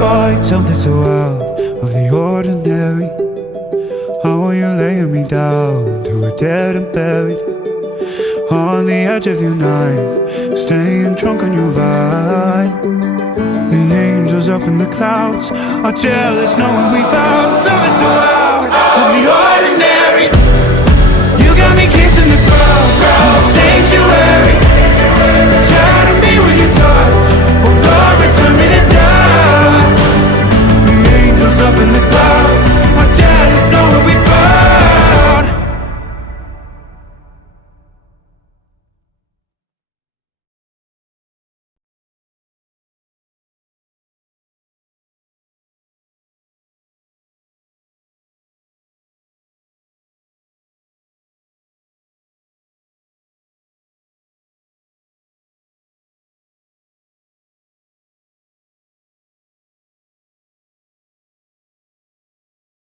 find something so out of the ordinary. How are you laying me down to a dead and buried on the edge of your night, staying drunk on your vine. The angels up in the clouds are jealous knowing we found something so out of the ordinary. You got me kissing the ground in the sanctuary.